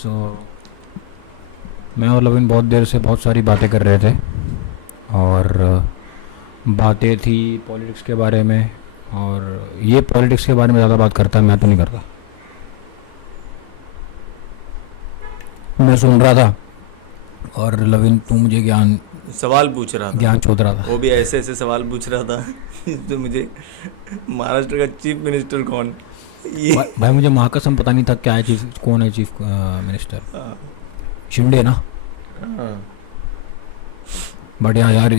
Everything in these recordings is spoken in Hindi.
सो मैं और लविन बहुत देर से बहुत सारी बातें कर रहे थे और बातें थी पॉलिटिक्स के बारे में। और ये पॉलिटिक्स के बारे में ज़्यादा बात करता है, मैं तो नहीं करता। मैं सुन रहा था और लविन तू मुझे सवाल पूछ रहा था, ज्ञान चोद रहा था। वो भी ऐसे ऐसे सवाल पूछ रहा था तो मुझे महाराष्ट्र का चीफ मिनिस्टर कौन ये भाई मुझे महाकसम पता नहीं था क्या है चीफ, कौन है चीफ मिनिस्टर। हाँ, शिंदे ना। हाँ। बट यार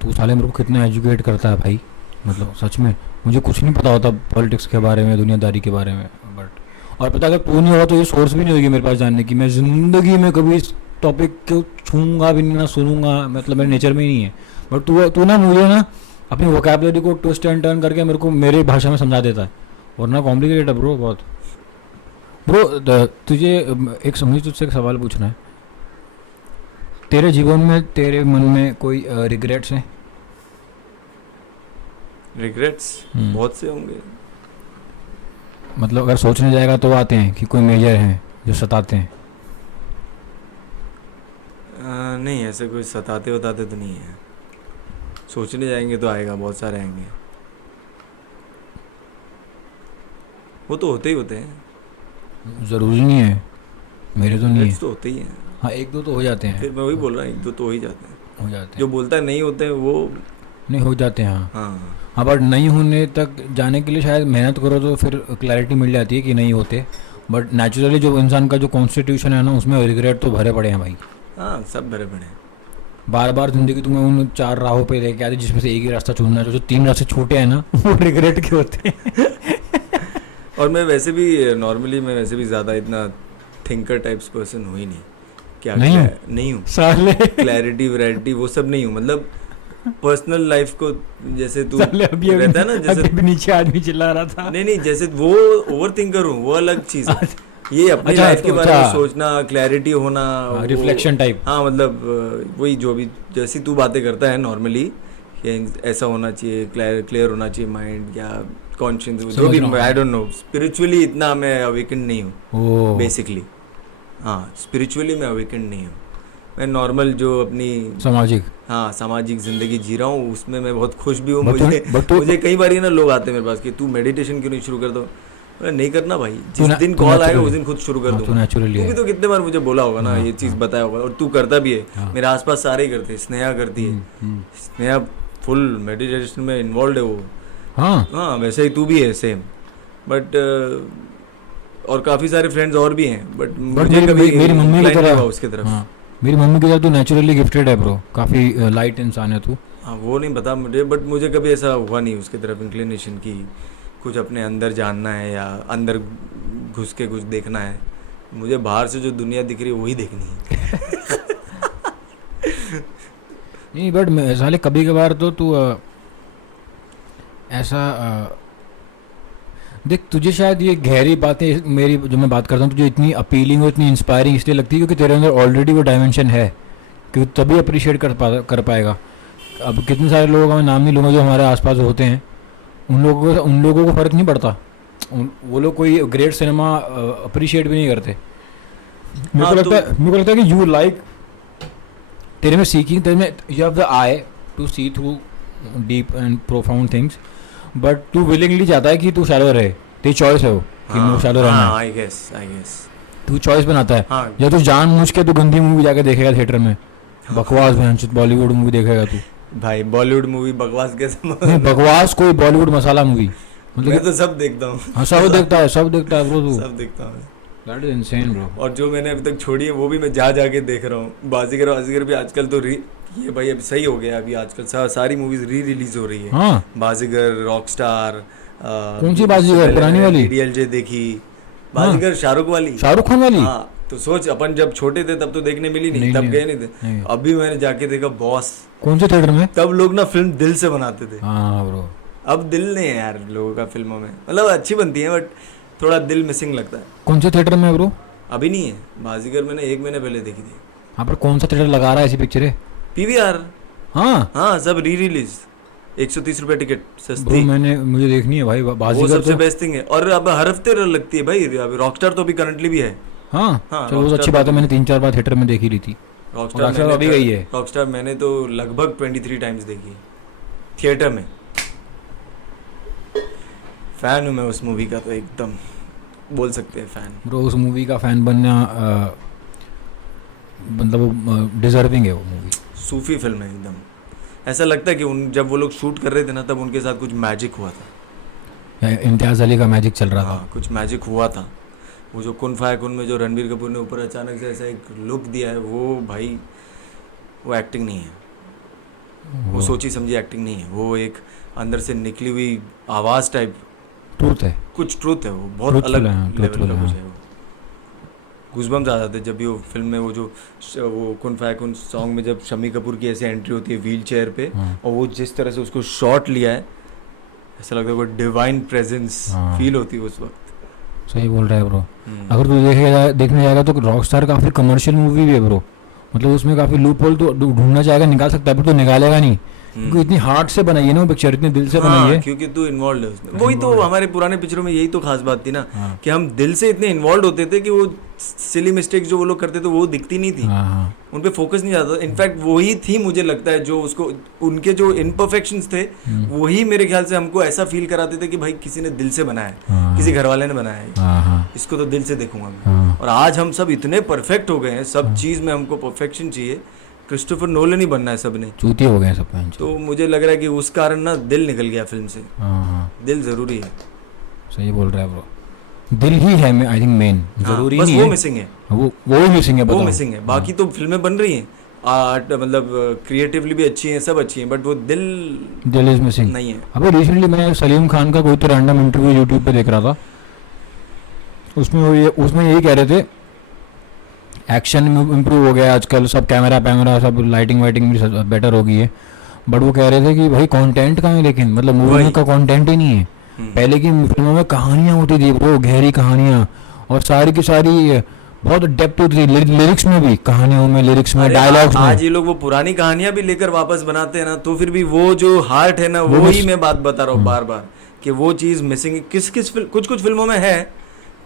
तू साले मेरे को कितना एजुकेट करता है भाई, मतलब सच में मुझे कुछ नहीं पता होता पॉलिटिक्स के बारे में, दुनियादारी के बारे में। बट और पता अगर तू नहीं होगा तो ये सोर्स भी नहीं होगी मेरे पास जानने की। मैं ज़िंदगी में कभी इस टॉपिक को छूँगा भी नहीं, ना सुनूंगा, मतलब मेरे नेचर में ही नहीं है। बट तू ना मुझे ना अपनी वोकैबुलरी को ट्विस्ट एंड टर्न करके मेरे को मेरी भाषा में समझा देता है, वरना कॉम्प्लिकेटेड है ब्रो बहुत। ब्रो तुझे एक समझ तुझसे एक सवाल पूछना है। तेरे जीवन में, तेरे मन में कोई रिग्रेट्स हैं? रिग्रेट्स बहुत से होंगे। मतलब अगर सोचने जाएगा तो आते हैं कि कोई मेजर हैं जो सताते हैं? नहीं, ऐसे कोई सताते बताते तो नहीं है। सोचने जाएंगे तो आएगा, बहुत सारे आएंगे। वो तो होते ही होते हैं, ज़रूरी नहीं है, मेरे तो नहीं है। रिग्रेट्स तो होते ही हैं। हाँ एक दो तो हो जाते हैं। फिर मैं वही बोल रहा हूँ, एक दो तो हो ही जाते हैं। हो जाते हैं जो बोलता है नहीं होते हैं वो नहीं हो जाते हैं। हाँ हाँ हाँ, बट नहीं होने तक जाने के लिए शायद मेहनत करो तो फिर क्लैरिटी मिल जाती है कि नहीं होते। बट नेचुरली जो इंसान का जो कॉन्स्टिट्यूशन है ना, उसमें रिग्रेट तो भरे पड़े हैं भाई। हाँ, सब भरे पड़े हैं। बार बार जिंदगी तुम्हें उन चार राहों पे लेके आती है जिसमें से एक ही रास्ता चुनना है। जो तीन रास्ते छोटे हैं ना वो रिग्रेट के होते हैं। और मैं वैसे भी नॉर्मली मैं वैसे भी ज़्यादा इतना थिंकर टाइप्स पर्सन हूँ ही नहीं। क्या नहीं हूँ? नहीं हूँ। साले क्लैरिटी वैरिटी वो सब नहीं हूँ। मतलब पर्सनल लाइफ को जैसे तू साले अभी रहता है ना, जैसे अभी भी नीचे आदमी चिल्ला रहा था। नहीं जैसे वो ओवर थिंकर हूँ, वो अलग चीज़ है। ये अपनी अच्छा, लाइफ के बारे में अच्छा। सोचना, क्लैरिटी होना, रिफ्लेक्शन टाइप। हाँ मतलब वही जो भी जैसी तू बातें करता है नॉर्मली कि ऐसा होना चाहिए, क्लियर होना चाहिए माइंड या कॉन्शियस, जो भी। आई डोंट नो, स्पिरिचुअली इतना मैं अवेकन नहीं हूँ बेसिकली। हाँ, स्पिरिचुअली मैं अवेकन नहीं हूँ। मैं नॉर्मल जो अपनी सामाजिक जिंदगी जी रहा हूँ उसमें मैं बहुत खुश भी हूँ। मुझे कई बार ना लोग आते हैं मेरे पास कि तू मेडिटेशन क्यों नहीं शुरू कर दो। नहीं करना भाई, जिस दिन कॉल आएगा उस दिन खुद शुरू कर दूंगा। तू भी तो कितने बार मुझे बोला होगा ना, ये चीज़ बताया होगा, और तू करता भी है। मेरे आसपास सारे ही करते हैं, स्नेहा करती है, स्नेहा फुल मेडिटेशन में इन्वॉल्व है वो। हाँ, वैसे ही तू भी है सेम। बट और काफ़ी सारे फ्रेंड्स और भी हैं, बट मुझे कभी मेरी मम्मी की तरह उसकी तरफ। मेरी मम्मी की तरह तू नेचुरली गिफ्टेड है ब्रो, काफ़ी लाइट इंसान है तू। हाँ, वो नहीं पता मुझे, बट मुझे कभी ऐसा हुआ नहीं उसकी तरफ इंक्लिनेशन की कुछ अपने अंदर जानना है या अंदर घुस के कुछ देखना है। मुझे बाहर से जो दुनिया दिख रही है वही देखनी है। नहीं बट साले कभी कभार तो तू ऐसा देख, तुझे शायद ये गहरी बातें मेरी जो मैं बात करता हूँ तुझे इतनी अपीलिंग और इतनी इंस्पायरिंग इसलिए लगती है क्योंकि तेरे अंदर ऑलरेडी वो डायमेंशन है कि तभी अप्रिशिएट कर पाएगा। अब कितने सारे लोगों का मैं नाम नहीं लूँगा जो हमारे आसपास होते हैं, उन लोगों को फ़र्क नहीं पड़ता। वो लोग कोई ग्रेट सिनेमा अप्रिशिएट भी नहीं करते। मेरे को लगता है कि यू लाइक, तेरे में सीकिंग, तेरे में you have the eye to see through deep and profound things, but तू विलिंगली चाहता है कि तू शैलो रहे। तेरी चॉइस है वो कि मुझे शैलो रहना है। आई गेस तू चॉइस बनाता है। हाँ। या तू जानबूझ के तू गंदी मूवी जाके देखेगा थिएटर में, बकवास बॉलीवुड मूवी देखेगा तू। भाई बॉलीवुड मूवी बकवास कैसे? नहीं बकवास कोई बॉलीवुड मसाला मूवी, मतलब मैं तो सब देखता हूँ। हाँ सब देखता है ब्रो तू। सब देखता हूँ। That is insane bro. और जो मैंने अभी तक छोड़ी है वो भी मैं जाके देख रहा हूँ। बाजीगर भी आजकल तो ये भाई अभी सही हो गया। अभी आजकल सारी मूवीज रिलीज हो रही है। हाँ बाजीगर, रॉकस्टार, कौन सी बाजीगर? पुरानी वाली डीएलजे देखी? बाजीगर शाहरुख खान वाली। हाँ, तो सोच अपन जब छोटे थे तब तो देखने मिली नहीं, तब गए नहीं थे। अभी मैंने जाके देखा बॉस। कौन से थिएटर में? तब लोग ना फिल्म दिल से बनाते थे। हाँ ब्रो, अब दिल नहीं है यार लोगों का फिल्मों में। मतलब अच्छी बनती है बट थोड़ा दिल मिसिंग लगता है। कौन से थिएटर में ब्रो? अभी नहीं है बाजीगर, मैंने 1 महीने पहले देखी थी। हाँ पर कौन सा थिएटर लगा रहा है ऐसी पिक्चर है? पीवीआर। हाँ सब रिलीज 130 रुपए टिकट सस्ती। मुझे देखनी है भाई बाजीगर। वो सबसे बेस्ट थिंग है। और अब हर हफ्ते लगती है भाई। अभी रॉकस्टार तो अभी करंटली भी है। हाँ हाँ, चलो वो तो अच्छी रॉकस्टार बात है, तो- मैंने 3-4 बार थिएटर में देखी ली थी। रॉकस्टार रॉकस्टार मैंने अभी गई है। रॉकस्टार मैंने तो लगभग 23 टाइम्स देखी है थिएटर में। फैन हूँ मैं उस मूवी का, तो एकदम बोल सकते हैं फैन। ब्रो उस मूवी का फैन बनना मतलब वो डिजर्विंग है वो मूवी। सूफी फिल्म है एकदम। ऐसा लगता है कि उन जब वो लोग शूट कर रहे थे ना, तब उनके साथ कुछ मैजिक हुआ था। इम्तियाज़ अली का मैजिक चल रहा हाँ, कुछ मैजिक हुआ था। वो जो कुन फाया कुन में जो रणबीर कपूर ने ऊपर अचानक से ऐसा एक लुक दिया है, वो भाई वो एक्टिंग नहीं है, था। वो सोची समझी एक्टिंग नहीं है, वो एक अंदर से निकली हुई आवाज़ टाइप ट्रूथ है। कुछ ट्रूथ है, वो बहुत Truthful अलग है, हाँ, लेवल truthful का है, कुछ हाँ। है। वो गूज़बम्स आ जाते जब भी वो फिल्म में वो जो वो कुन फाया कुन सॉन्ग में जब शम्मी कपूर की ऐसे एंट्री होती है व्हील चेयर पे, हाँ। और वो जिस तरह से उसको शॉट लिया है, ऐसा लगता है वो डिवाइन प्रेजेंस हाँ। फील होती है उस वक्त। सही बोल रहा है ब्रो। हम्म। अगर तू देखने जाएगा तो रॉकस्टार काफ़ी कमर्शियल मूवी भी है ब्रो। मतलब उसमें काफ़ी लूप होल तो ढूंढना चाहेगा, निकाल सकता है, पर तो निकालेगा नहीं, क्योंकि इतनी हार्ट से बनाई है ना वो पिक्चर, इतने दिल से बनाई है। क्योंकि तू इन्वॉल्व है उसमें। वही तो हमारे पुराने पिक्चरों में यही तो खास बात थी ना, हाँ। कि हम दिल से इतने इन्वॉल्व होते थे कि वो सिली मिस्टेक्स जो वो लोग करते थे वो दिखती नहीं थी, हाँ हाँ उन पे फोकस नहीं जाता। इनफैक्ट वही थी, मुझे लगता है, जो उसको उनके जो इम्परफेक्शंस थे वही मेरे ख्याल से हमको ऐसा फील कराते थे कि भाई किसी ने दिल से बनाया है, हाँ। किसी घर वाले ने बनाया है, हाँ हाँ इसको तो दिल से देखूंगा मैं। हाँ। और आज हम सब इतने परफेक्ट हो गए हैं, सब चीज़ में हमको परफेक्शन चाहिए, क्रिस्टोफर नोलन ही बनना है सबने। चूती हो गए सब पैंच। तो मुझे लग रहा है कि उस कारण ना दिल निकल गया फिल्म से। हाँ हाँ दिल ज़रूरी है। सही बोल रहा है ब्रो। दिल ही है आई थिंक मेन, जरूरी बस नहीं वो है। मिसिंग है, वो ही मिसिंग है, वो बताओ। मिसिंग है। बाकी तो फिल्में बन रही हैं, आर्ट मतलब क्रिएटिवली भी अच्छी हैं, सब अच्छी हैं, बट वो दिल दिल इज मिसिंग नहीं है। अबे रिसेंटली मैं सलीम खान का कोई तो रैंडम इंटरव्यू यूट्यूब पे देख रहा था, उसमें यही कह रहे थे एक्शन इम्प्रूव हो गया आजकल, सब कैमरा सब लाइटिंग वाइटिंग भी बेटर हो गई है, बट वो कह रहे थे कि भाई कंटेंट कहाँ है, लेकिन मतलब मूवी वही। में का कंटेंट ही नहीं है। पहले की फिल्मों में कहानियाँ होती थी ब्रो, गहरी कहानियाँ, और सारी की सारी बहुत डेप्थ होती थी लिरिक्स में भी, कहानियों में, लिरिक्स में, अरे डायलॉग्स में। आज ये लोग वो पुरानी कहानियां भी लेकर वापस बनाते हैं ना, तो फिर भी वो जो हार्ट है ना, वो ही मैं बात बता रहा हूँ बार बार, कि वो चीज़ मिसिंग कुछ कुछ फिल्मों में है,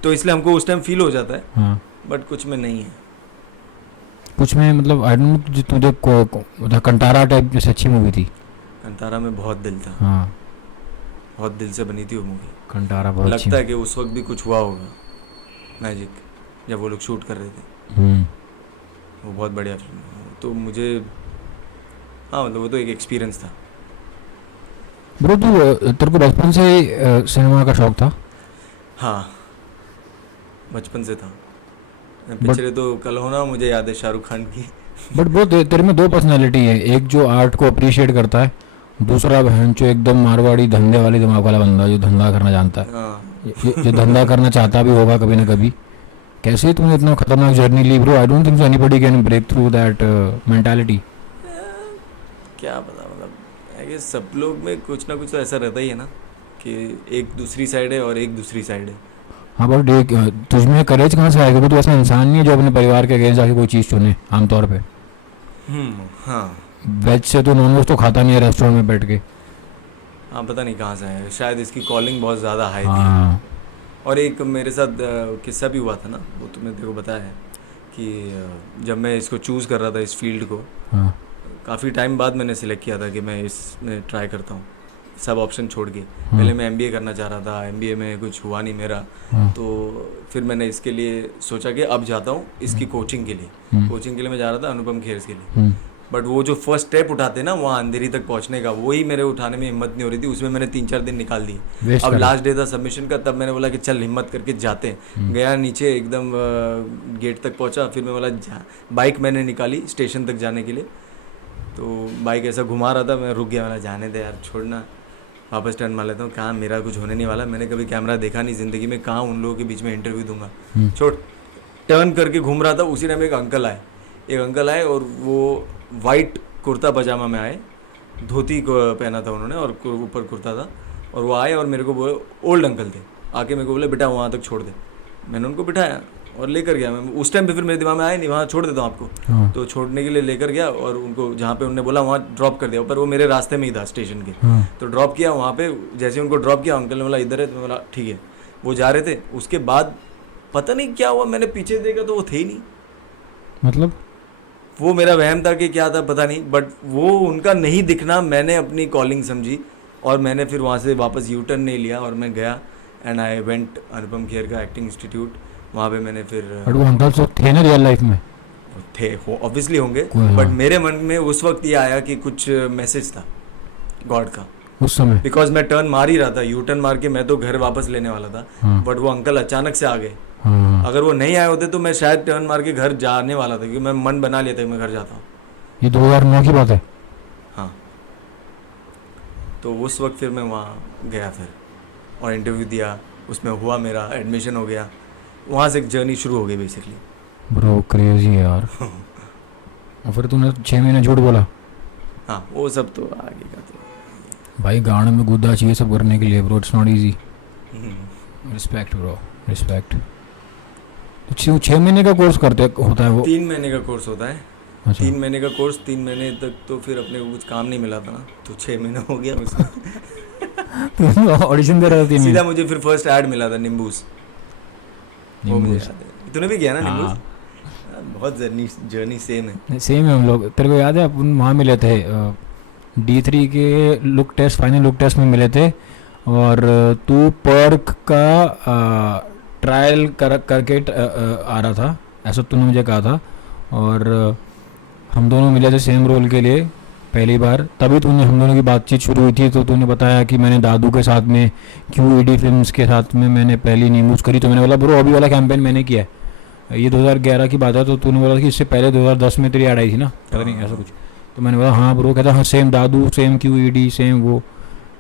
तो इसलिए हमको उस टाइम फील हो जाता है, हाँ बट कुछ में नहीं है। कुछ में मतलब आई डोंट नो, तुझे मतलब कंटारा टाइप जैसे अच्छी मूवी थी। कंतारा में बहुत दिल था, हाँ बहुत दिल से बनी थी वो मूवी। कंटारा बहुत अच्छी। लगता है कि उस वक्त भी कुछ हुआ होगा मैजिक, जब वो लोग शूट कर रहे थे। वो बहुत बढ़िया फिल्म है, तो मुझे हाँ मतलब वो तो एक एक्सपीरियंस था। ब्रो तू तेरे को बचपन से ही सिनेमा का शौक था? हाँ बचपन से था। पिक्चरें तो कल होना मुझे याद है शाहरुख खान की। बट ब्रो तेरे में दो पर्सनालिटी है, एक जो आर्ट को अप्रिशिएट करता है, दूसरा बहन जो एकदम मारवाड़ी धंधे वाली दिमाग वाला बंदा जो धंधा करना जानता है, हाँ जो धंधा करना चाहता भी होगा कभी ना कभी। कैसे तुमने इतना खतरनाक जर्नी ली bro? I don't think anybody can break through that mentality. क्या पता, मतलब आई गेस सब लोग में कुछ ना कुछ तो ऐसा रहता ही है ना, कि एक दूसरी साइड है और एक दूसरी साइड है। हाँ बट तुझमें करेज कहाँ से आएगा? तो ऐसा इंसान नहीं है जो अपने परिवार के अगेंस्ट जाके कोई चीज़ चुने आमतौर पे। हाँ वेज से तो नॉन वेज तो खाता नहीं है रेस्टोरेंट में बैठ के। हाँ पता नहीं कहाँ से है, शायद इसकी कॉलिंग बहुत ज़्यादा हाई थी। हाँ और एक मेरे साथ किस्सा भी हुआ था ना, वो तुमने देखो बताया है, कि जब मैं इसको चूज़ कर रहा था इस फील्ड को, हाँ काफ़ी टाइम बाद मैंने सिलेक्ट किया था कि मैं इसमें ट्राई करता हूँ, सब ऑप्शन छोड़ के। पहले मैं एमबीए करना चाह रहा था, एमबीए में कुछ हुआ नहीं मेरा, तो फिर मैंने इसके लिए सोचा कि अब जाता हूँ इसकी कोचिंग के लिए। कोचिंग के लिए मैं जा रहा था अनुपम खेर के लिए, बट वो जो फर्स्ट स्टेप उठाते ना वहाँ अंधेरी तक पहुँचने का, वही मेरे उठाने में हिम्मत नहीं हो रही थी। उसमें मैंने 3-4 दिन निकाल दिए। अब लास्ट डे था सबमिशन का, तब मैंने बोला कि चल हिम्मत करके जाते हैं। गया नीचे एकदम गेट तक पहुँचा, फिर मैं बोला बाइक मैंने निकाली स्टेशन तक जाने के लिए, तो बाइक ऐसा घुमा रहा था, मैं रुक गया, मैंने जाने दे यार छोड़ना, वापस टर्न मार लेता हूँ, कहाँ मेरा कुछ होने नहीं वाला, मैंने कभी कैमरा देखा नहीं ज़िंदगी में, कहाँ उन लोगों के बीच में इंटरव्यू दूंगा, छोड़। टर्न करके घूम रहा था, उसी टाइम एक अंकल आए और वो वाइट कुर्ता पजामा में आए, धोती को पहना था उन्होंने और ऊपर कुर्ता था, और वो आए और मेरे को बोले, ओल्ड अंकल थे, आके मेरे को बोले बेटा वहाँ तक छोड़ दे। मैंने उनको बिठाया और लेकर गया। मैं उस टाइम पे फिर मेरे दिमाग में आया नहीं, वहाँ छोड़ देता हूँ आपको, तो छोड़ने के लिए लेकर गया और उनको जहाँ पे उन्होंने बोला वहाँ ड्रॉप कर दिया, पर वो मेरे रास्ते में ही था स्टेशन के, तो ड्रॉप किया वहाँ पे। जैसे उनको ड्रॉप किया, अंकल ने बोला इधर है, तो मैं बोला ठीक है। वो जा रहे थे, उसके बाद पता नहीं क्या हुआ, मैंने पीछे देखा तो वो थे ही नहीं। मतलब वो मेरा वहम था कि क्या था पता नहीं, बट वो उनका नहीं दिखना मैंने अपनी कॉलिंग समझी, और मैंने फिर वहाँ से वापस यू टर्न नहीं लिया और मैं गया and I went Anupam Kher का एक्टिंग इंस्टीट्यूट। वहाँ पे मैंने फिर बट वो अंकल सब थे ना रियल लाइफ में? थे ऑब्वियसली होंगे, हाँ। बट मेरे मन में उस वक्त ये आया कि कुछ मैसेज था गॉड का उस समय? बिकॉज मैं टर्न मार ही रहा था, यू टर्न मार के मैं तो घर वापस लेने वाला था, हाँ। बट वो अंकल अचानक से आ गए। हाँ। अगर वो नहीं आए होते तो मैं शायद टर्न मार के घर जाने वाला था, क्योंकि मैं मन बना लिया था कि मैं घर जाता हूँ। ये 2009 की बात है? हाँ, तो उस वक्त फिर मैं वहाँ गया फिर और इंटरव्यू दिया, उसमें हुआ, मेरा एडमिशन हो गया, वहाँ से एक जर्नी शुरू हो गई बेसिकली। ब्रो क्रेजी है यार। और फिर तूने 6 महीने झूठ बोला? हाँ, वो सब तो आगे का तो। भाई गाड़ में गुद्दा चाहिए सब करने के लिए bro, it's not easy. Respect bro, respect. तो 6 महीने का कोर्स करते होता है वो? 3 महीने का कोर्स होता है। अच्छा। 3 महीने का कोर्स, 3 महीने तक तो फिर अपने को कुछ काम नहीं मिला था ना, तो 6 महीना हो गया उसमें। ऑडिशन दे रहा था 3 सीधा महीने? मुझे फिर फर्स्ट ऐड मिला था निम्बूस, वो मुझे याद है। तूने भी किया ना निम्बूस? हाँ। बहुत जर्नी सेम है। सेम है हम लोग। तेरे को याद है अपन वहाँ मिले थे D3 के look test, final look test में मिले थे, और तू पर्क का ट्रायल करके आ रहा था, ऐसा तूने मुझे कहा था। और हम दोनों मिले थे सेम रोल के लिए पहली बार, तभी तूने, हम दोनों की बातचीत शुरू हुई थी, तो तूने बताया कि मैंने दादू के साथ में QED फिल्म्स के साथ में मैंने पहली नीमूज करी। तो मैंने बोला ब्रो अभी वाला कैंपेन मैंने किया है, ये 2011 की बात है। तो तूने बोला कि इससे पहले 2010 में तेरी ऐड आई थी ना, पता नहीं ऐसा कुछ। तो मैंने बोला हाँ ब्रो। कहता हाँ सेम दादू, सेम QED, सेम वो।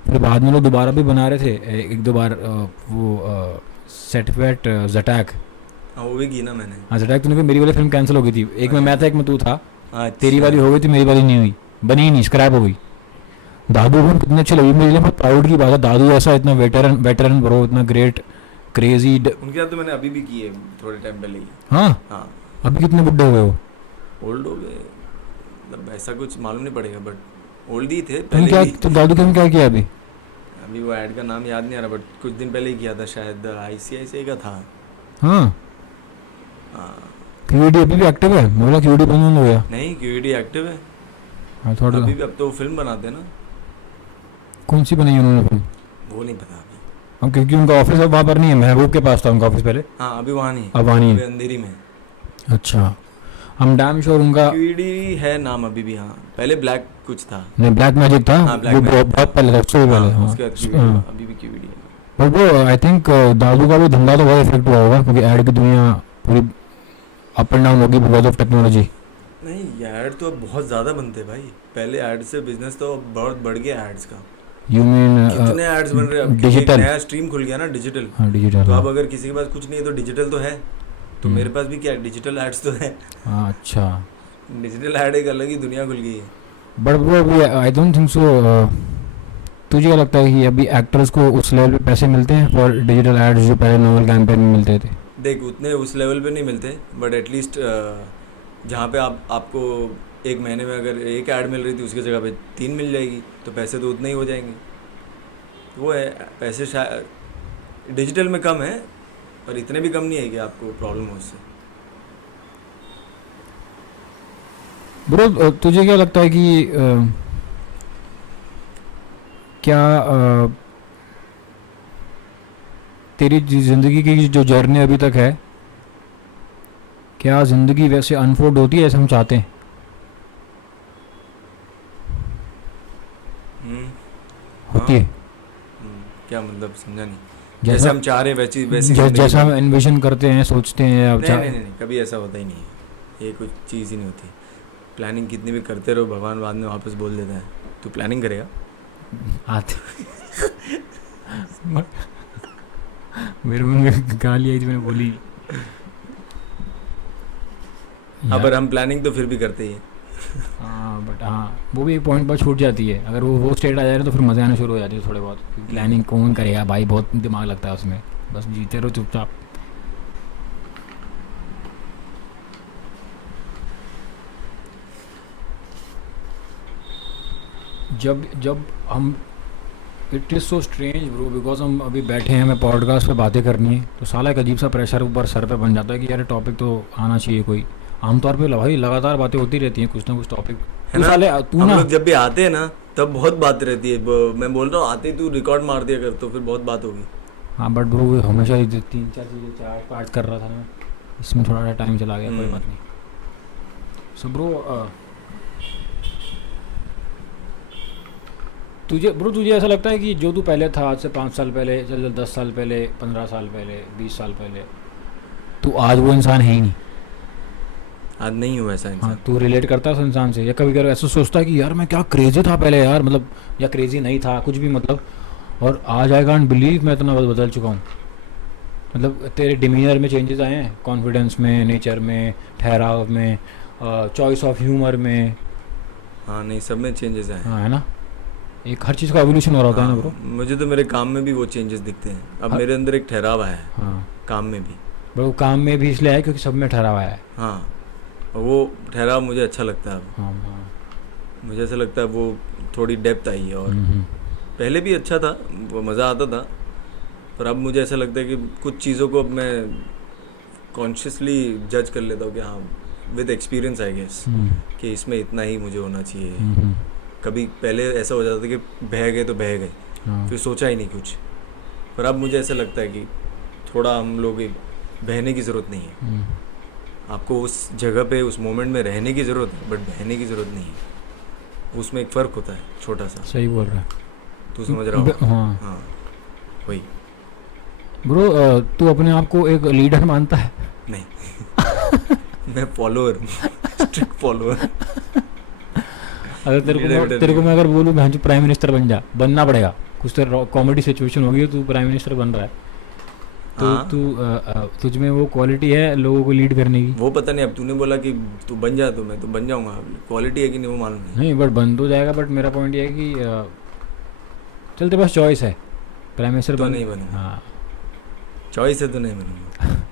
फिर बाद में लोग दोबारा भी बना रहे थे एक दो बार वो सेटवेट जटैक। हाँ, वो भी की ना मैंने। हाँ जटैक तूने, फिर मेरी वाली फिल्म कैंसिल हो गई थी, एक में मैं था एक में तू था। अच्छा। तेरी वाली हो गई थी, मेरी वाली नहीं हुई, बनी ही नहीं, स्क्रैप हो गई। दादू फिल्म कितनी अच्छी लगी मेरे लिए, बहुत प्राउड की बात है। दादू ऐसा इतना वेटरन ब्रो, इतना ग्रेट क्रेजी। उनके साथ तो मैंने अभी भी की है थोड़े टाइम पहले ही। हाँ हाँ, अभी कितने बुड्ढे हो गए हो? ओल्ड हो गए, मतलब ऐसा कुछ मालूम नहीं पड़ेगा, बट ओल्ड ही थे तुम पहले क्या, भी। तुम दादू के क्या किया अभी? अभी वो ऐड का नाम याद नहीं आ रहा, बट कुछ दिन पहले ही किया था, शायद ICICI का था। हाँ हाँ, QED अभी भी एक्टिव है? मैं बोला QED बंद हो गया। नहीं, QED एक्टिव है हाँ थोड़ा। अभी भी, अब तो फिल्म बनाते हैं ना। कौन सी बनाई उन्होंने फिल्म? वो नहीं पता अभी। अब क्योंकि उनका ऑफिस अब वहाँ पर नहीं है, महबूब के पास था उनका ऑफिस पहले। हाँ, अभी वहाँ नहीं, अब वहाँ नहीं अभी है। अंधेरी में। अच्छा, हम डैम श्योर उनका। QED है नाम अभी भी। हाँ, पहले ब्लैक कुछ था। नहीं ब्लैक मैजिक था। हाँ, Black वो Magic बहुत पहले था, उससे भी पहले। हाँ, हाँ उसके बाद QED, हाँ। अभी भी QED है। पर वो आई थिंक दादू का भी धंधा तो बहुत इफेक्ट हुआ होगा, क्योंकि ऐड की दुनिया पूरी अप एंड डाउन होगी बिकॉज ऑफ टेक्नोलॉजी। नहीं, ऐड तो अब बहुत ज़्यादा बनते हैं भाई। पहले ऐड से बिजनेस तो अब बहुत बढ़ गया एड्स का। यू मीन कितने एड्स बन रहे हैं अब, क्योंकि एक डिजिटल? नया स्ट्रीम खुल गया ना, डिजिटल। हाँ डिजिटल। तो हाँ। अब अगर किसी के पास कुछ नहीं है तो डिजिटल तो है, तो मेरे पास भी क्या है, डिजिटल एड्स तो है। हाँ अच्छा। डिजिटल ऐड एक अलग ही दुनिया खुल गई है। बट वो अभी आई डोंट थिंक सो। तुझे क्या लगता है कि अभी एक्टर्स को उस लेवल पे पैसे मिलते हैं फॉर डिजिटल एड्स जो पहले नॉर्मल कैंपेन में मिलते थे? देख, उतने उस लेवल पे नहीं मिलते, बट एटलीस्ट जहाँ पे आपको एक महीने में अगर एक ऐड मिल रही थी उसकी जगह पे 3 मिल जाएगी, तो पैसे तो उतने ही हो जाएंगे। वो है, पैसे शायद डिजिटल में कम है, पर इतने भी कम नहीं है कि आपको प्रॉब्लम हो उससे। ब्रो तुझे क्या लगता है कि क्या तेरी ज़िंदगी की जो जर्नी अभी तक है, क्या ज़िंदगी वैसे अनफोल्ड होती है ऐसे हम चाहते हैं? होती है? क्या मतलब, समझा नहीं। जैसे हम चाह रहे हैं वैसी वैसी जैसा हम एनविजन करते हैं, सोचते हैं। अब नहीं, कभी ऐसा होता ही नहीं है। ये कुछ चीज़ ही नहीं होती। प्लानिंग कितनी भी करते रहो, भगवान बाद में वापस बोल देता है तू प्लानिंग करेगा। मेरे मुंह में गाली आई थी, मैंने बोली। हाँ, पर हम प्लानिंग तो फिर भी करते ही हैं। हाँ बट हाँ, वो भी एक पॉइंट पर छूट जाती है। अगर वो स्टेट आ जाए तो फिर मज़े आने शुरू हो जाती है थोड़े बहुत। प्लानिंग कौन करेगा भाई, बहुत दिमाग लगता है उसमें, बस जीते रहो चुपचाप। जब हम it is so strange bro, because हम अभी बैठे हैं, हमें पॉडकास्ट पे बातें करनी है, तो साला एक अजीब सा प्रेशर ऊपर सर पे बन जाता है कि यार टॉपिक तो आना चाहिए कोई। आमतौर पे भाई लगातार बातें होती रहती हैं, कुछ ना कुछ टॉपिक। है ना, साले तू हम ना, लोग जब भी आते हैं ना तब बहुत बात रहती है। मैं बोल रहा हूँ आते ही तू रिकॉर्ड मार दिया कर तो फिर बहुत बात होगी। हाँ बट ब्रो हमेशा ही 3-4 चीज़ें 4 पार्ट कर रहा था ना, इसमें थोड़ा टाइम चला गया, कोई बात नहीं। सो ब्रो तुझे ऐसा लगता है कि जो तू पहले था, आज से 5 साल पहले, चल 10 साल पहले, 15 साल पहले, 20 साल पहले, तू आज वो इंसान है ही नहीं? आज नहीं हुआ ऐसा हाँ, इंसान। तू रिलेट करता है उस इंसान से, या कभी कभी ऐसा सोचता है कि यार मैं क्या क्रेजी था पहले यार, मतलब, या क्रेजी नहीं था कुछ भी, मतलब, और आज आई कांट बिलीव मैं इतना बदल चुका हूँ। मतलब तेरे डिमीनर में चेंजेस आए हैं, कॉन्फिडेंस में, नेचर में, ठहराव में, चॉइस ऑफ ह्यूमर में। हाँ नहीं, सब में चेंजेस आए हैं। हाँ है ना, एक हर चीज़ का एवोल्यूशन हो रहा होता है ना हाँ, ब्रो। मुझे तो मेरे काम में भी वो चेंजेस दिखते हैं। अब हाँ। मेरे अंदर एक ठहराव आया है हाँ काम में भी। ब्रो, काम में भी इसलिए आया क्योंकि सब में ठहराव आया है। हाँ, और वो ठहराव मुझे अच्छा लगता है अब। हाँ हाँ। मुझे ऐसा लगता है वो थोड़ी डेप्थ आई है। और हम्म। पहले भी अच्छा था, वो मज़ा आता था, पर अब मुझे ऐसा लगता है कि कुछ चीज़ों को अब मैं कॉन्शियसली जज कर लेता हूँ कि हाँ, विद एक्सपीरियंस आई गेस, कि इसमें इतना ही मुझे होना चाहिए। कभी पहले ऐसा हो जाता था कि बह गए तो बह गए, हाँ। फिर सोचा ही नहीं कुछ। पर अब मुझे ऐसा लगता है कि थोड़ा हम लोग बहने की ज़रूरत नहीं है। आपको उस जगह पे उस मोमेंट में रहने की ज़रूरत है, बट बहने की ज़रूरत नहीं है। उसमें एक फ़र्क होता है छोटा सा। सही बोल रहा है तू समझ रहा हो? हाँ हाँ वही। ब्रो, तू अपने आप को एक लीडर मानता है? नहीं मैं फॉलोअर हूँ, स्ट्रिक्ट फॉलोअर। अगर तेरे को मैं अगर बोलूँ भैंस प्राइम मिनिस्टर बन जा, बनना पड़ेगा, कुछ तो कॉमेडी सिचुएशन होगी, तू प्राइम मिनिस्टर बन रहा है, तो हाँ। तू तुझ में वो क्वालिटी है लोगों को लीड करने की? वो पता नहीं, अब तूने बोला कि तू बन जा तो मैं तो बन जाऊंगा। क्वालिटी है कि नहीं वो मालूम नहीं। नहीं बट बन तो जाएगा, बट मेरा पॉइंट ये है कि चल तेरे पास चॉइस है, प्राइम मिनिस्टर तो नहीं बनूंगा। हाँ चॉइस है तो नहीं बनूंगा।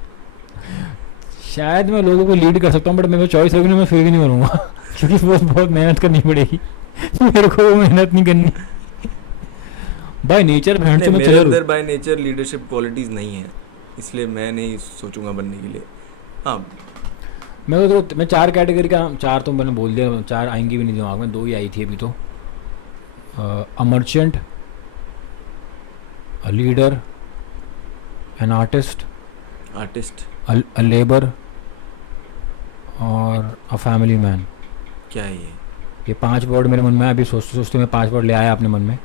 शायद मैं लोगों को लीड कर सकता हूँ, बट मेरे पास चॉइस रहेगी ना, मैं फिर भी नहीं बनूंगा क्योंकि बहुत मेहनत करनी पड़ेगी मेरे को वो मेहनत नहीं करनी बाय नेचर। नहीं, मेरे अंदर बाय नेचर लीडरशिप क्वालिटीज़ नहीं है, इसलिए मैं नहीं सोचूंगा बनने के लिए। हाँ, मैं 4 कैटेगरी का, 4 तो मैंने बोल दिया, 4 आएंगी भी नहीं दिमाग में, 2 ही आई थी अभी तो। A merchant, a leader, an artist, a labour और अ फैमिली मैन। क्या है ये 5 वर्ड मेरे मन में अभी सोचते सोचते मैं 5 वर्ड ले आया अपने मन में।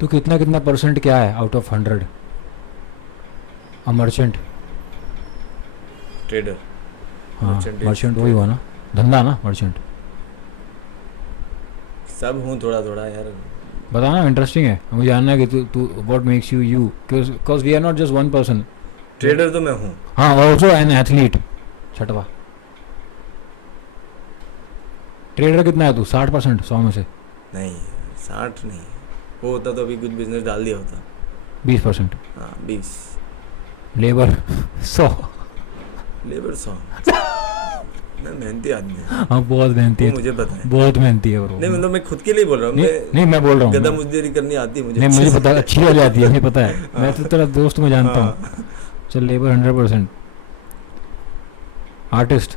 तो कितना परसेंट क्या है out of 100? A merchant, trader. हाँ मर्चेंट वही हुआ ना, धंधा ना मर्चेंट। सब हूँ थोड़ा थोड़ा यार। बताना, इंटरेस्टिंग है, मुझे जानना है कि तू what makes you because we are not just one person. Trader तो मैं हूँ। हाँ, ऑल्सो एन एथलीट, छठवा। ट्रेडर कितना है तू? 60%, 100 में से? नहीं 60 नहीं, वो होता तो अभी कुछ बिजनेस डाल दिया होता। 20%। हाँ 20। लेबर 100। लेबर 100। मैं मेहनती आदमी हूँ। हाँ बहुत मेहनती वो है, मुझे पता है। बहुत मेहनती है ब्रो। नहीं मतलब मैं खुद के लिए बोल रहा हूँ। नहीं मैं बोल रहा हूँ, गधा मुजदरी करनी आती है मुझे। नहीं मुझे पता, अच्छी हो जाती है, मुझे पता है, मैं तो तेरा दोस्त मैं जानता हूँ। चल लेबर 100%, आर्टिस्ट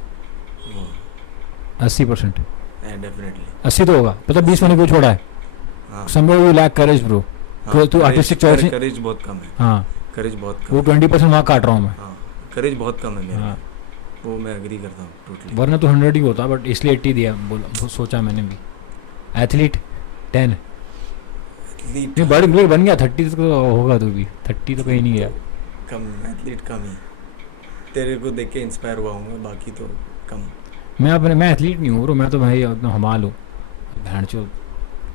80%। डेफिनेटली 80 तो होगा, पता 20 मैंने क्यों छोड़ा है? हाँ। Somewhere you lack courage bro. तू आर्टिस्टिक चॉइस, करेज बहुत कम है। हाँ करेज बहुत कम वो 20% वहाँ काट रहा हूँ मैं। हाँ, करेज बहुत कम है मेरा। हाँ वो मैं एग्री करता हूँ टोटली। वरना तो 100 ही होता, बट इसलिए 80 दिया, बोला सोचा मैंने भी। एथलीट 10। नहीं बड़ी मुझे बन गया 30 तक तो होगा, तू भी 30 तो कहीं नहीं गया। कम एथलीट कम ही। तेरे को देख के इंस्पायर हुआ हूँ, बाकी तो कम। मैं एथलीट नहीं हूँ ब्रो, मैं तो भाई एकदम हमाल हूँ, भैंड चो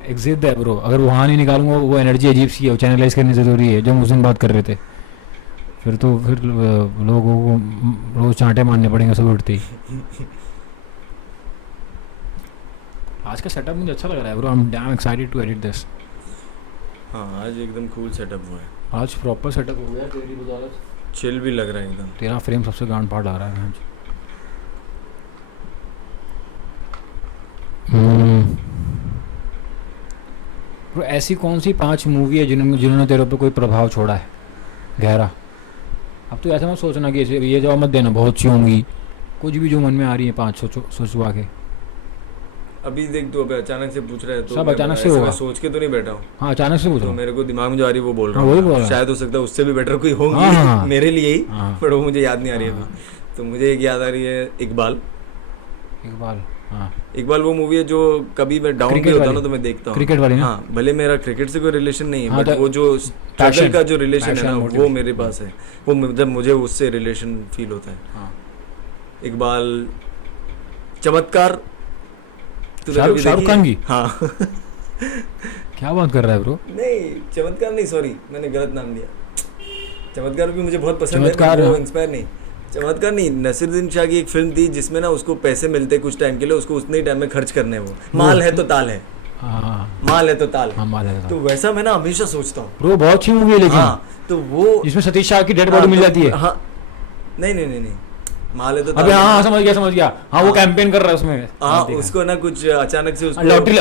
एक जिद है ब्रो। अगर वहाँ नहीं निकालूंगा वो एनर्जी अजीब सी है, वो चैनलाइज करनी ज़रूरी है, जो हम उस दिन बात कर रहे थे। फिर लोगों को रोज चांटे मारने पड़ेंगे सब उठते ही। आज का सेटअप मुझे अच्छा लग रहा है bro, I am damn excited to edit this. हाँ आज एकदम कूल सेटअप हुआ है। आज प्रॉपर सेटअप हो गया तेरी बदौलत। चिल भी लग रहा है एकदम। तेरा फ्रेम सबसे गांड फाड़ आ रहा है। ब्रो ऐसी कौन सी 5 मूवी है जिन्होंने तेरे पे कोई प्रभाव छोड़ा है गहरा? अब तो ऐसा मत सोचना कि ये जवाब मत देना बहुत सी होंगी, कुछ भी जो मन में आ रही है 5 सोचवा के। अभी देख तू अबे अचानक से पूछ रहा है तो सब मैं अचानक से ऐसे होगा। मैं सोच के तो नहीं बैठा हूँ, हाँ अचानक से पूछ तो रहा हूँ। मेरे को दिमाग में जो आ रही है वो बोल रहा हाँ, वही हूँ। बोल रहा है। शायद हो सकता है उससे भी बेटर कोई होंगी हाँ। मेरे लिए ही, हाँ। पर वो मुझे याद नहीं आ रही है हाँ। अभी। तो मुझे एक याद आ रही है इकबाल। इकबाल, हाँ इकबाल वो मूवी है जो कभी मैं डाउन भी क्रिकेट होता हूँ वाली? ना तो मैं देखता हूँ। क्रिकेट वाली ना? हाँ, भले मेरा क्रिकेट से कोई रिलेशन नहीं है, हाँ, बट तो वो जो स्ट्रगल passion- का जो रिलेशन है ना passion, वो motivation। मेरे पास है। वो जब मुझे उससे रिलेशन फील होता है। हाँ। इकबाल, चमत्कार, तूने शाहरुख कभी शाहरुख देखी खान है? की? हाँ क्या बात कर रहा है ब्रो? नहीं चमत्कार नहीं, सॉरी मैंने गलत नाम लिया। चमत्कार भी मुझे बहुत पसंद चमत्कार, है, वो हाँ। इंस्पायर नहीं। चमत्कार नहीं, नसीरुद्दीन शाह की एक फिल्म थी जिसमें ना उसको पैसे मिलते कुछ टाइम के लिए, उसको उतने ही टाइम में खर्च करने हैं। वो माल है तो ताल है, हाँ माल है तो ताल हाँ है। माल है तो वैसा मैं ना हमेशा सोचता हूँ। ब्रो बहुत अच्छी मूवी है लेकिन हाँ तो वो जिसमें सतीश शाह की डेड बॉडी हाँ, मिल तो- जाती है। हाँ नहीं नहीं नहीं नहीं, माल है तो ताल अबे हाँ है। हाँ समझ गया हाँ वो हाँ। कैंपेन कर रहा है उसमें। हाँ देखा। उसको ना कुछ अचानक से उसको लॉटरी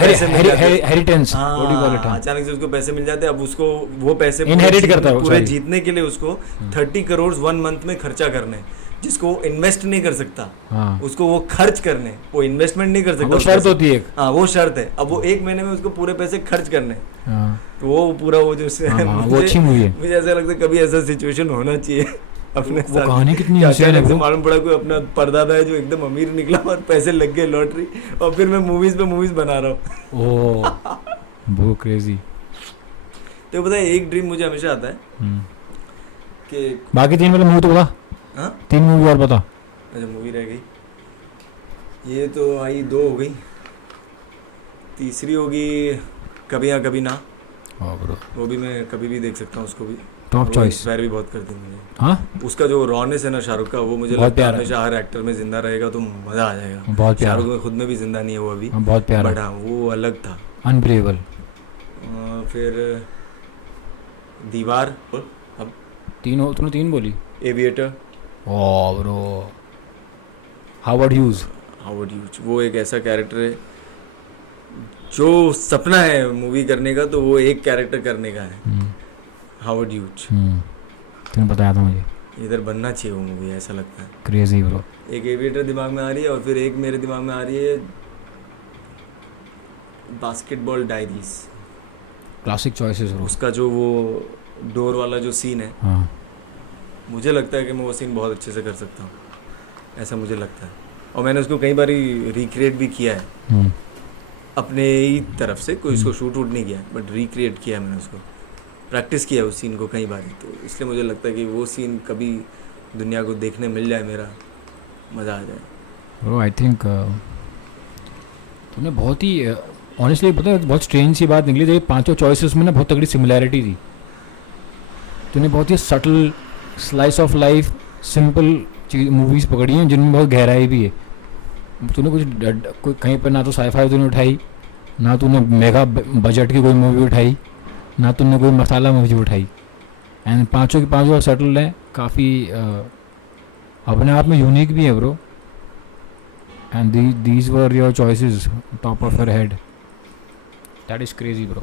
पैसे मिल जाते हैं। हेरिटेंस हाँ, अचानक से उसको पैसे मिल जाते हैं। अब उसको वो पैसे Inherit करता है वो, पूरे sorry। जीतने के लिए उसको 30 करोड़ 1 मंथ में खर्चा करने हैं, जिसको वो इन्वेस्ट नहीं कर सकता। हाँ उसको वो खर्च करने, वो इन्वेस्टमेंट नहीं कर सकता। वो उस शर्त पैसे- होती है एक। हाँ वो शर्त है। अब वो 1 महीने में उसको पूरे पैसे खर्च करने हैं। हाँ तो वो पूरा वो जो हाँ, हाँ, वो अच्छी मूवी है। मुझे ऐसा लगता है कभी ऐसा सिचुएशन होना चाहिए अपने वो साथ। कहानी कितनी कि इंसान है अचानक से bro। मालूम पड़ा कोई अपना परदादा है जो एकदम अमीर निकला और पैसे लग गए लॉटरी, और फिर मैं मूवीज पे मूवीज बना रहा हूँ। ओ वो क्रेजी। तो पता है एक ड्रीम मुझे हमेशा आता है कि बाकी 3 वाले मूवी तो बता, हाँ 3 मूवी और बता। अच्छा मूवी रह गई, ये तो आई 2 हो गई, तीसरी होगी कभी हाँ कभी ना। ब्रो वो भी मैं कभी भी देख सकता हूँ उसको भी। टॉप वो चॉइस। इंस्पायर भी बहुत करती है मुझे। हाँ उसका जो रॉनेस है ना शाहरुख का, वो मुझे बहुत लगता है प्यारा है। हमेशा हर एक्टर में जिंदा रहेगा तो मजा आ जाएगा। बहुत प्यारा। शाहरुख में खुद में भी जिंदा नहीं है वो अभी, हाँ, बहुत प्यारा। बट हाँ वो अलग था। अनब्रेवेबल। फिर दीवार, अब 3 तूने 3 बोली। एविएटर, ओ bro Howard Hughes. Howard Hughes, वो एक ऐसा कैरेक्टर है जो सपना है मूवी करने का, तो वो एक कैरेक्टर करने का है। हावर्ड ह्यूज तूने बताया था मुझे। इधर बनना चाहिए वो मूवी, ऐसा लगता है। Crazy bro. एक एविएटर दिमाग में आ रही है, और फिर एक मेरे दिमाग में आ रही है basketball diaries. Classic choices bro. उसका जो वो डोर वाला जो सीन है, हाँ मुझे लगता है कि मैं वो सीन बहुत अच्छे से कर सकता हूँ, ऐसा मुझे लगता है। और मैंने उसको कई बार रिक्रिएट भी किया है अपने ही तरफ से, कोई उसको शूट वूट नहीं किया, बट रिक्रिएट किया है मैंने उसको, प्रैक्टिस किया है उस सीन को कई बार। तो इसलिए मुझे लगता है कि वो सीन कभी दुनिया को देखने मिल जाए, मेरा मज़ा आ जाए। ब्रो आई थिंक तूने बहुत ही ऑनेस्टली पता है बहुत स्ट्रेंज सी बात निकली। तेरी 5 चॉइसेस में ना बहुत तगड़ी सिमिलैरिटी थी। तूने बहुत ही subtle slice of life simple चीज मूवीज़ पकड़ी हैं जिनमें बहुत गहराई भी है। तूने कोई कहीं पर ना तो साईफाई तूने उठाई, ना तूने मेगा बजट की कोई मूवी उठाई, ना तूने कोई मसाला मूवी उठाई। एंड 5 की 5 सटल है, काफ़ी अपने आप में यूनिक भी है bro. And these were your choices top of your head. That is crazy bro.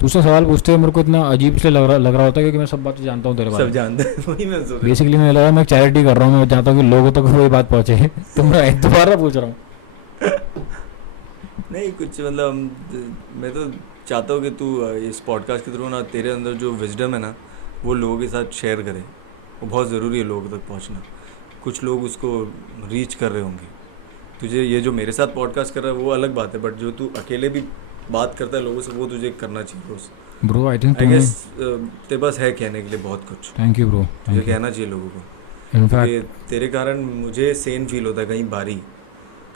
तुझसे सवाल पूछते हुए मेरे को इतना अजीब से लग रहा होता है क्योंकि मैं सब बातें जानता हूँ तेरे बारे सब में। जानते हैं, वही मैं सोच रहा हूँ। बेसिकली मुझे लगा मैं चैरिटी कर रहा हूँ, मैं चाहता हूँ कि लोगों तक वही बात पहुँचे। तो मैं दोबारा पूछ रहा हूँ। नहीं कुछ मतलब मैं तो चाहता हूँ कि तू इस पॉडकास्ट के थ्रू ना तेरे अंदर जो विजडम है ना वो लोगों के साथ शेयर करे। वो बहुत ज़रूरी है लोगों तक पहुँचना। कुछ लोग उसको रीच कर रहे होंगे। तुझे ये जो मेरे साथ पॉडकास्ट कर रहा है वो अलग बात है, बट जो तू अकेले भी बात करता है लोगों से वो तुझे करना चाहिए रोज़। Bro I think I guess तेरे पास है कहने के लिए बहुत कुछ। Thank you bro. तुझे कहना चाहिए लोगों को। इनफैक्ट तेरे कारण मुझे सेन फील होता है कहीं बारी,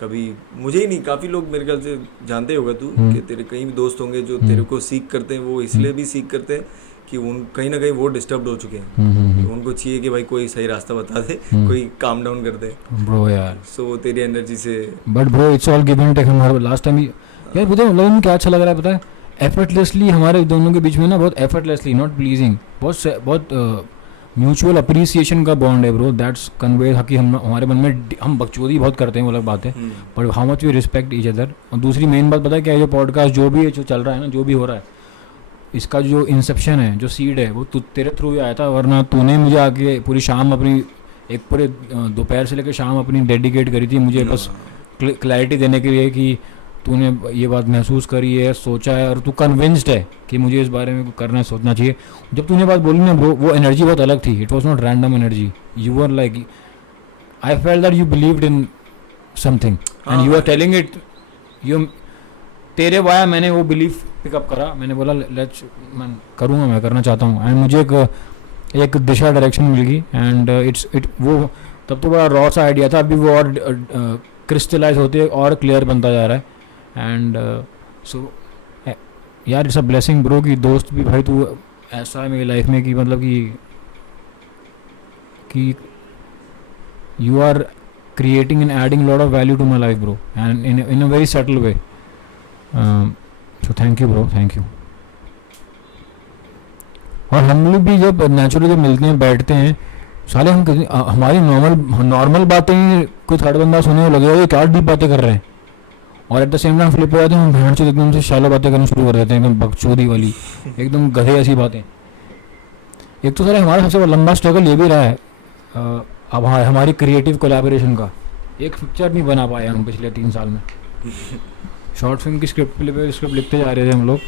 कभी मुझे ही नहीं, काफ़ी लोग मेरे ख्याल से जानते ही होगा तू कि तेरे कई भी दोस्त होंगे जो तेरे को सीख करते हैं। वो इसलिए भी सीख करते हैं कि उन कहीं ना कहीं वो डिस्टर्ब हो चुके हैं। उनको चाहिए कि भाई कोई सही रास्ता बता दे, कोई काम डाउन कर दे। ब्रो यार सो वो तेरी एनर्जी से। But bro it's all give and take. हमारे लास्ट टाइम यार पता है मतलब मुझे क्या अच्छा लग रहा है पता है, एफर्टलेसली हमारे दोनों के बीच में ना बहुत एफर्टलेसली नॉट प्लीजिंग बहुत म्यूचुअल अप्रिसिएशन का बॉन्ड है ब्रो, दैट्स कन्वे कि हम हमारे मन में हम बकचोदी बहुत करते हैं, वो अलग बात है, but how much we respect each other. और दूसरी मेन बात पता है क्या है, जो पॉडकास्ट जो भी है, जो चल रहा है ना, जो भी हो रहा है, इसका जो इंसेप्शन है, जो सीड है, वो तेरे थ्रू ही आया था, वरना तूने मुझे आके पूरी शाम अपनी एक पूरे दोपहर से लेकर शाम अपनी डेडिकेट करी थी मुझे बस क्लैरिटी देने के लिए कि तूने ये बात महसूस करी है, सोचा है, और तू कन्विंस्ड है कि मुझे इस बारे में करना है, सोचना चाहिए। जब तूने बात बोली ना ब्रो, वो एनर्जी बहुत अलग थी, it was not random energy, you were like, I felt that you believed in something and you are telling it, you तेरे वाया मैंने वो बिलीव पिकअप करा, मैंने बोला लेट्स मैं करूँगा, मैं करना चाहता हूँ, एंड मुझे एक दिशा डायरेक्शन मिल गई, एंड इट वो तब तो बड़ा रॉ सा आइडिया था, अभी वो और क्रिस्टलाइज होते और क्लियर बनता जा रहा है, एंड सो यार इट्स अ ब्लेसिंग ब्रो कि दोस्त भी भाई तू ऐसा है मेरी लाइफ में कि मतलब कि you are creating and adding lot of value to my life bro, and in a very subtle way, so thank you bro, thank you. और हम लोग भी जब नेचुरली जब मिलते हैं, बैठते हैं, साले हम हमारी नॉर्मल बातें ही कोई थर्ड बंदा सुने लगेगा ये क्या डीप बातें कर रहे हैं, और at the same time flip हो जाते हैं, हम भैंस से एकदम से शालो बातें करना शुरू कर देते हैं, एकदम बकचोदी वाली, एकदम गधे ऐसी बातें। एक तो सर हमारा सबसे लंबा स्ट्रगल ये भी रहा है अब हमारी क्रिएटिव कोलैबोरेशन का, एक पिक्चर नहीं बना पाए हम पिछले 3 साल में। शॉर्ट फिल्म की स्क्रिप्ट लिखते जा रहे थे हम लोग,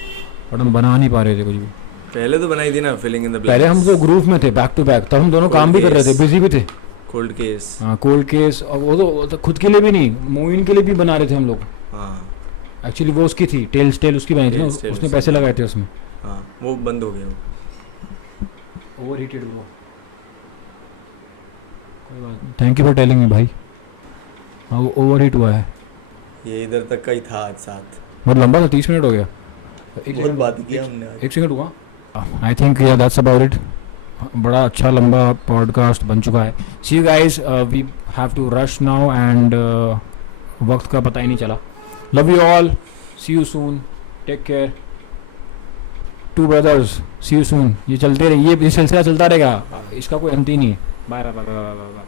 बट हम बना नहीं पा रहे थे कुछ भी। पहले तो बनाई थी ना फिलिंग इन द ब्लैंक्स, पहले हम तो ग्रुप में थे, बैक टू बैक, तब हम दोनों काम भी कर रहे थे, बिजी भी थे। कोल्ड केस, हाँ कोल्ड केस, और वो तो खुद के लिए भी नहीं, मोइन के लिए भी बना रहे थे हम लोग। हाँ एक्चुअली वो उसकी थी, टेल्स उसकी बनी थी ना, उसने पैसे लगाए थे उसमें। हाँ वो बंद हो गया, ओवर हीटेड वो, कोई बात नहीं, thank you for telling me भाई। हाँ वो ओवर हीट हुआ है, ये इधर तक का ही था आज साथ, बहुत लंबा था, 30 मिनट हो गया, बहुत बात किया हमने आज। 1 सेकंड हुआ। I think yeah that's about it, बड़ा अच्छा लंबा पॉडकास्ट बन चुका है। See you guys, we have to rush now, and वक्त का पता ही नहीं चला। Love you all, see you soon, take care, two brothers, see you soon. ये चलते रहिए, ये सिलसिला चलता रहेगा, इसका कोई अंत ही नहीं है। Bye bye bye bye.